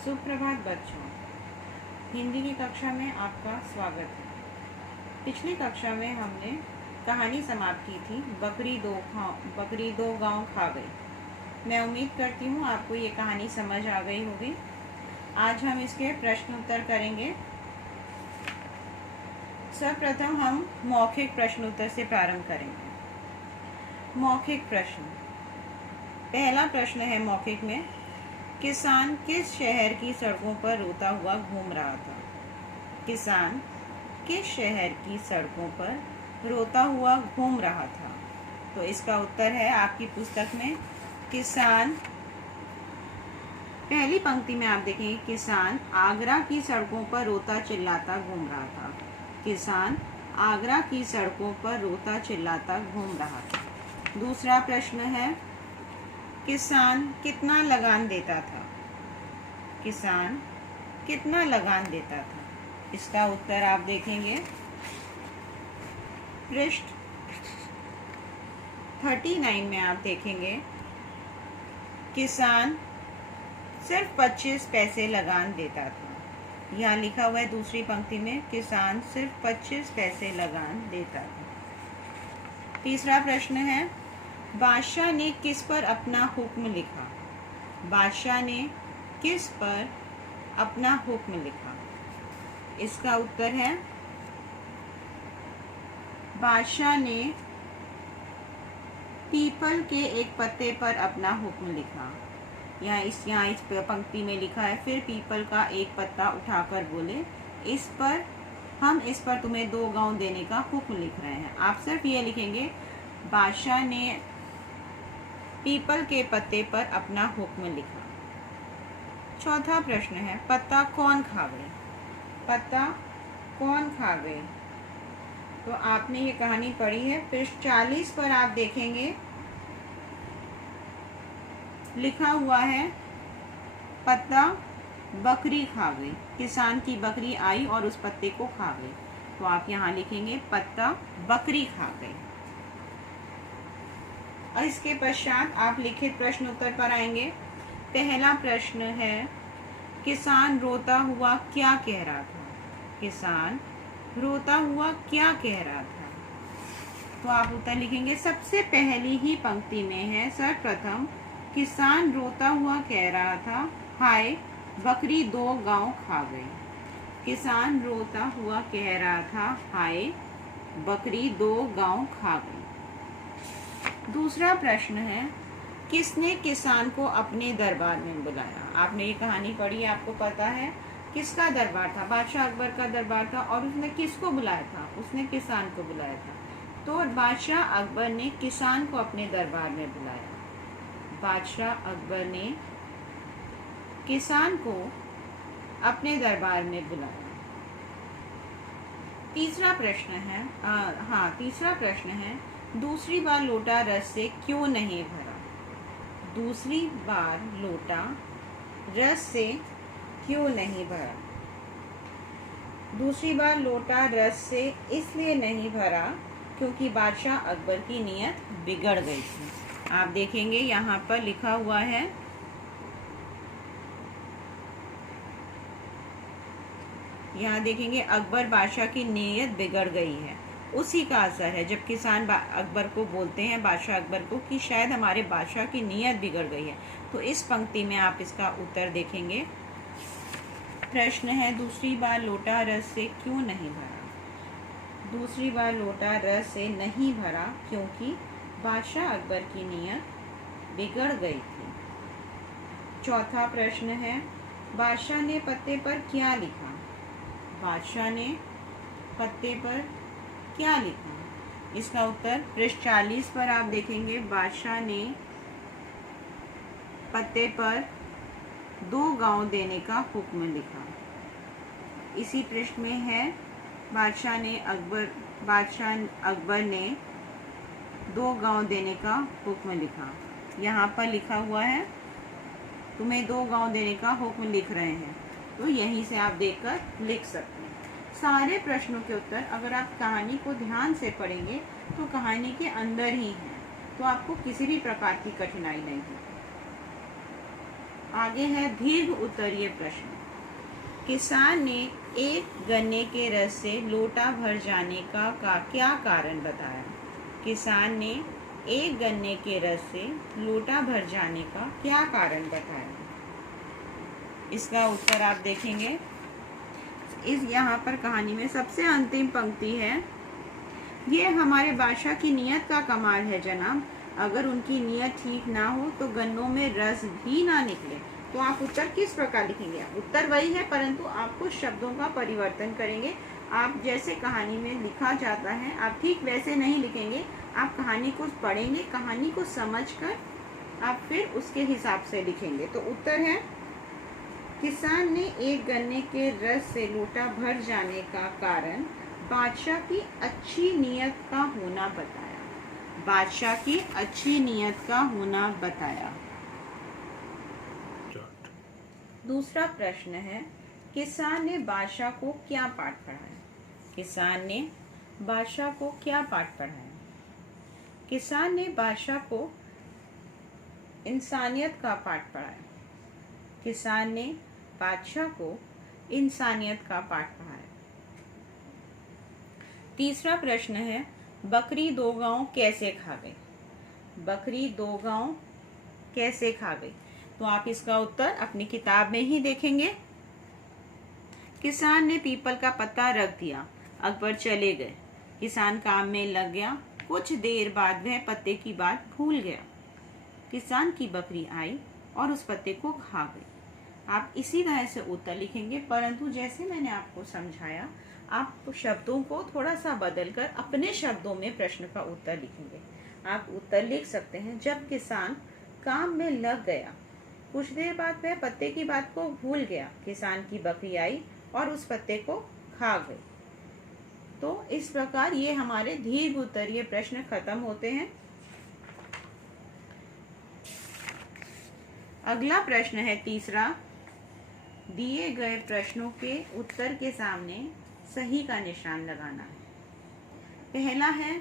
सुप्रभात बच्चों, हिंदी की कक्षा में आपका स्वागत है। पिछली कक्षा में हमने कहानी समाप्त की थी, बकरी दो गांव खा गई। मैं उम्मीद करती हूँ आपको ये कहानी समझ आ गई होगी। आज हम इसके प्रश्न उत्तर करेंगे। सर्वप्रथम हम मौखिक प्रश्नोत्तर से प्रारंभ करेंगे। मौखिक प्रश्न। पहला प्रश्न है मौखिक में, किसान किस शहर की सड़कों पर रोता हुआ घूम रहा था? किसान किस शहर की सड़कों पर रोता हुआ घूम रहा था? तो इसका उत्तर है आपकी पुस्तक में किसान। पहली पंक्ति में आप देखेंगे, किसान आगरा की सड़कों पर रोता चिल्लाता घूम रहा था। किसान आगरा की सड़कों पर रोता चिल्लाता घूम रहा था। दूसरा प्रश्न है, किसान कितना लगान देता था? किसान कितना लगान देता था? इसका उत्तर आप देखेंगे पृष्ठ 39 में आप देखेंगे, किसान सिर्फ 25 पैसे लगान देता था। यहाँ लिखा हुआ है दूसरी पंक्ति में, किसान सिर्फ 25 पैसे लगान देता था। तीसरा प्रश्न है, बादशाह ने किस पर अपना हुक्म लिखा? बादशाह ने किस पर अपना हुक्म लिखा? इसका उत्तर है, बादशाह ने पीपल के एक पत्ते पर अपना हुक्म लिखा। यहाँ इस पंक्ति में लिखा है, फिर पीपल का एक पत्ता उठाकर बोले, इस पर तुम्हें 2 गांव देने का हुक्म लिख रहे हैं। आप सिर्फ ये लिखेंगे, बादशाह ने पीपल के पत्ते पर अपना हुक्म लिखा। चौथा प्रश्न है, पत्ता कौन खा गए? पत्ता कौन खा गए? तो आपने ये कहानी पढ़ी है। पृष्ठ 40 पर आप देखेंगे लिखा हुआ है, पत्ता बकरी खा गई। किसान की बकरी आई और उस पत्ते को खा गई। तो आप यहाँ लिखेंगे, पत्ता बकरी खा गई। और इसके पश्चात आप लिखित प्रश्न उत्तर पर आएंगे। पहला प्रश्न है, किसान रोता हुआ क्या कह रहा था? किसान रोता हुआ क्या कह रहा था? तो आप उत्तर लिखेंगे, सबसे पहली ही पंक्ति में है, सर्वप्रथम किसान रोता हुआ कह रहा था, हाय बकरी 2 गांव खा गई। किसान रोता हुआ कह रहा था, हाय बकरी 2 गांव खा गई। दूसरा प्रश्न है, किसने किसान को अपने दरबार में बुलाया? आपने ये कहानी पढ़ी, आपको पता है किसका दरबार था? बादशाह अकबर का दरबार था। और उसने किसको बुलाया था? उसने किसान को बुलाया था। तो बादशाह अकबर ने किसान को अपने दरबार में बुलाया। बादशाह अकबर ने किसान को अपने दरबार में बुलाया। तीसरा प्रश्न है, दूसरी बार लोटा रस से क्यों नहीं भरा? दूसरी बार लोटा रस से क्यों नहीं भरा? दूसरी बार लोटा रस से इसलिए नहीं भरा क्योंकि बादशाह अकबर की नीयत बिगड़ गई थी। आप देखेंगे यहाँ पर लिखा हुआ है, यहाँ देखेंगे अकबर बादशाह की नीयत बिगड़ गई है, उसी का असर है। जब किसान अकबर को बोलते हैं, बादशाह अकबर को, कि शायद हमारे बादशाह की नीयत बिगड़ गई है, तो इस पंक्ति में आप इसका उत्तर देखेंगे। प्रश्न है, दूसरी बार लोटा रस से क्यों नहीं भरा? दूसरी बार लोटा रस से नहीं भरा क्योंकि बादशाह अकबर की नीयत बिगड़ गई थी। चौथा प्रश्न है, बादशाह ने पत्ते पर क्या लिखा? बादशाह ने पत्ते पर क्या लिखा? इसका उत्तर पृष्ठ 40 पर आप देखेंगे, बादशाह ने पत्ते पर 2 गांव देने का हुक्म लिखा। इसी पृष्ठ में है, बादशाह अकबर ने 2 गांव देने का हुक्म लिखा। यहाँ पर लिखा हुआ है, तुम्हें 2 गांव देने का हुक्म लिख रहे हैं। तो यहीं से आप देखकर लिख सकते हैं। सारे प्रश्नों के उत्तर अगर आप कहानी को ध्यान से पढ़ेंगे तो कहानी के अंदर ही हैं, तो आपको किसी भी प्रकार की कठिनाई नहीं होगी। आगे है दीर्घ उत्तरीय प्रश्न। किसान ने एक गन्ने के रस से लोटा भर जाने का क्या कारण बताया? किसान ने एक गन्ने के रस से लोटा भर जाने का क्या कारण बताया? इसका उत्तर आप देखेंगे इस यहाँ पर कहानी में सबसे अंतिम पंक्ति है, ये हमारे बादशाह की नियत का कमाल है जनाब, अगर उनकी नियत ठीक ना हो तो गन्नों में रस भी ना निकले। तो आप उत्तर किस प्रकार लिखेंगे? उत्तर वही है, परंतु आप कुछ शब्दों का परिवर्तन करेंगे। आप जैसे कहानी में लिखा जाता है आप ठीक वैसे नहीं लिखेंगे। आप कहानी को पढ़ेंगे, कहानी को समझकर आप फिर उसके हिसाब से लिखेंगे। तो उत्तर है, किसान ने एक गन्ने के रस से लोटा भर जाने का कारण बादशाह की अच्छी नियत का होना बताया। बादशाह की अच्छी नियत का होना बताया। दूसरा प्रश्न है, किसान ने बादशाह को क्या पाठ पढ़ाया? किसान ने बादशाह को क्या पाठ पढ़ाया? किसान ने बादशाह को इंसानियत का पाठ पढ़ाया। किसान ने बादशाह को इंसानियत का पाठ पढ़ाया। तीसरा प्रश्न है, बकरी 2 गांव कैसे खा गई? बकरी 2 गांव कैसे खा गई? तो आप इसका उत्तर अपनी किताब में ही देखेंगे। किसान ने पीपल का पत्ता रख दिया, अकबर चले गए। किसान काम में लग गया, कुछ देर बाद वह पत्ते की बात भूल गया। किसान की बकरी आई और उस पत्ते को खा गई। आप इसी तरह से उत्तर लिखेंगे, परंतु जैसे मैंने आपको समझाया आप शब्दों को थोड़ा सा बदलकर अपने शब्दों में प्रश्न का उत्तर लिखेंगे। आप उत्तर लिख सकते हैं, जब किसान काम में लग गया, कुछ देर बाद वह पत्ते की बात को भूल गया। किसान की बकरी आई और उस पत्ते को खा गई। तो इस प्रकार ये हमारे दीर्घ उत्तरीय प्रश्न खत्म होते हैं। अगला प्रश्न है तीसरा, दिए गए प्रश्नों के उत्तर के सामने सही का निशान लगाना है। पहला है,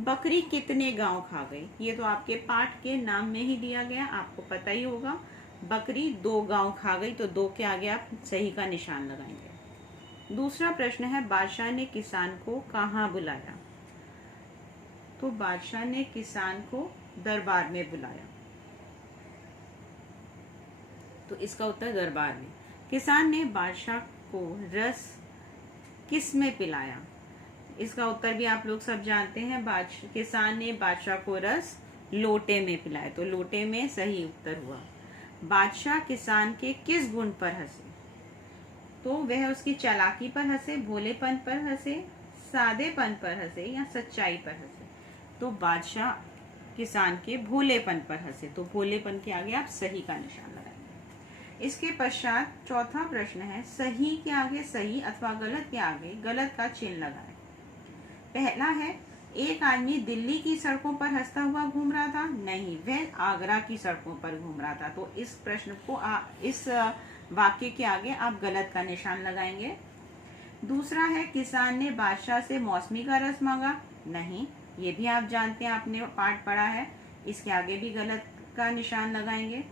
बकरी कितने गांव खा गई? ये तो आपके पाठ के नाम में ही दिया गया, आपको पता ही होगा। बकरी 2 गांव खा गई, तो 2 के आगे आप सही का निशान लगाएंगे। दूसरा प्रश्न है, बादशाह ने किसान को कहाँ बुलाया? तो बादशाह ने किसान को दरबार में बुलाया, तो इसका उत्तर दरबार में। किसान ने बादशाह को रस किस में पिलाया? इसका उत्तर भी आप लोग सब जानते हैं, किसान ने बादशाह को रस लोटे में पिलाया, तो लोटे में सही उत्तर हुआ। बादशाह किसान के किस गुण पर हंसे? तो वह उसकी चालाकी पर हंसे, भोलेपन पर हंसे, सादेपन पर हंसे या सच्चाई पर हंसे? तो बादशाह किसान के भोलेपन पर हंसे, तो भोलेपन के आगे आप सही का निशान लगाएंगे। इसके पश्चात चौथा प्रश्न है, सही के आगे सही अथवा गलत के आगे गलत का चिन्ह लगाएं। पहला है, एक आदमी दिल्ली की सड़कों पर हंसता हुआ घूम रहा था। नहीं, वह आगरा की सड़कों पर घूम रहा था। तो इस प्रश्न को इस वाक्य के आगे आप गलत का निशान लगाएंगे। दूसरा है, किसान ने बादशाह से मौसमी का रस मांगा। नहीं, ये भी आप जानते हैं, आपने पाठ पढ़ा है, इसके आगे भी गलत का निशान लगाएंगे।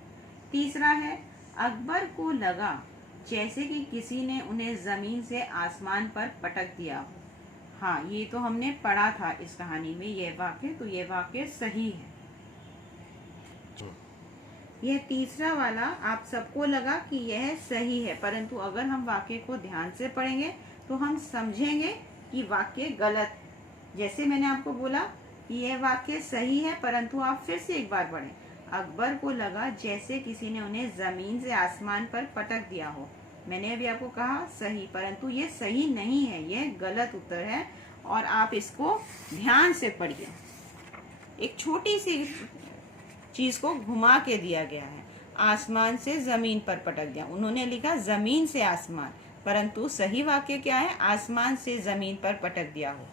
तीसरा है, अकबर को लगा जैसे कि किसी ने उन्हें जमीन से आसमान पर पटक दिया। हाँ, ये तो हमने पढ़ा था इस कहानी में ये वाक्य, तो ये वाक्य सही है। यह तीसरा वाला आप सबको लगा कि यह सही है, परंतु अगर हम वाक्य को ध्यान से पढ़ेंगे तो हम समझेंगे कि वाक्य गलत। जैसे मैंने आपको बोला कि यह वाक्य सही है, परंतु आप फिर से एक बार पढ़ें। अकबर को लगा जैसे किसी ने उन्हें जमीन से आसमान पर पटक दिया हो। मैंने अभी आपको कहा सही, परंतु ये सही नहीं है, यह गलत उत्तर है और आप इसको ध्यान से पढ़िए। एक छोटी सी चीज को घुमा के दिया गया है, आसमान से जमीन पर पटक दिया। उन्होंने लिखा जमीन से आसमान, परंतु सही वाक्य क्या है? आसमान से जमीन पर पटक दिया हो।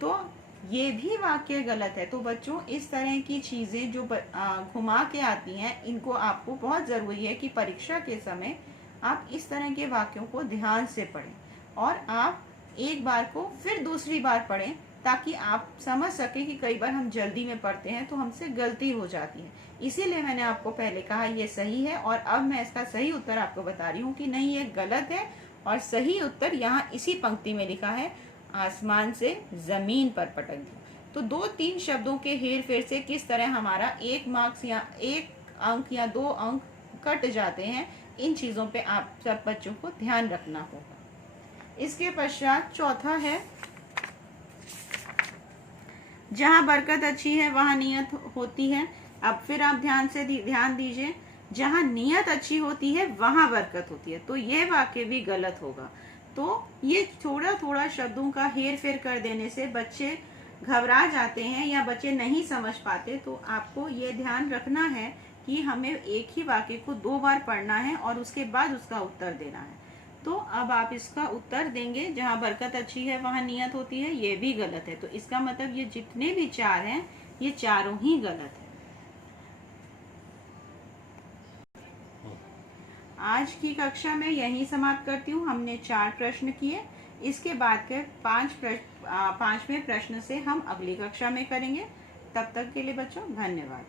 तो ये भी वाक्य गलत है। तो बच्चों, इस तरह की चीजें जो घुमा के आती हैं, इनको आपको बहुत जरूरी है कि परीक्षा के समय आप इस तरह के वाक्यों को ध्यान से पढ़ें और आप एक बार को फिर दूसरी बार पढ़ें, ताकि आप समझ सके कि कई बार हम जल्दी में पढ़ते हैं तो हमसे गलती हो जाती है। इसीलिए मैंने आपको पहले कहा ये सही है, और अब मैं इसका सही उत्तर आपको बता रही हूँ कि नहीं ये गलत है, और सही उत्तर यहाँ इसी पंक्ति में लिखा है, आसमान से जमीन पर पटक दिया। तो 2-3 शब्दों के हेर फेर से किस तरह हमारा 1 मार्क्स या 1 अंक या 2 अंक कट जाते हैं, इन चीज़ों पे आप सब बच्चों को ध्यान रखना होगा। इसके पश्चात चौथा है, जहाँ बरकत अच्छी है वहाँ नियत होती है। अब फिर आप ध्यान दीजिए, जहाँ नियत अच्छी होती है वहाँ बरकत होती है, तो ये वाक्य भी गलत होगा। तो ये थोड़ा थोड़ा शब्दों का हेर फेर कर देने से बच्चे घबरा जाते हैं या बच्चे नहीं समझ पाते। तो आपको ये ध्यान रखना है कि हमें एक ही वाक्य को 2 बार पढ़ना है और उसके बाद उसका उत्तर देना है। तो अब आप इसका उत्तर देंगे, जहाँ बरकत अच्छी है वहाँ नियत होती है, ये भी गलत है। तो इसका मतलब ये जितने भी 4 हैं ये चारों ही गलत है। आज की कक्षा में यहीं समाप्त करती हूँ। हमने 4 प्रश्न किए, इसके बाद के 5वें प्रश्न से हम अगली कक्षा में करेंगे। तब तक के लिए बच्चों धन्यवाद।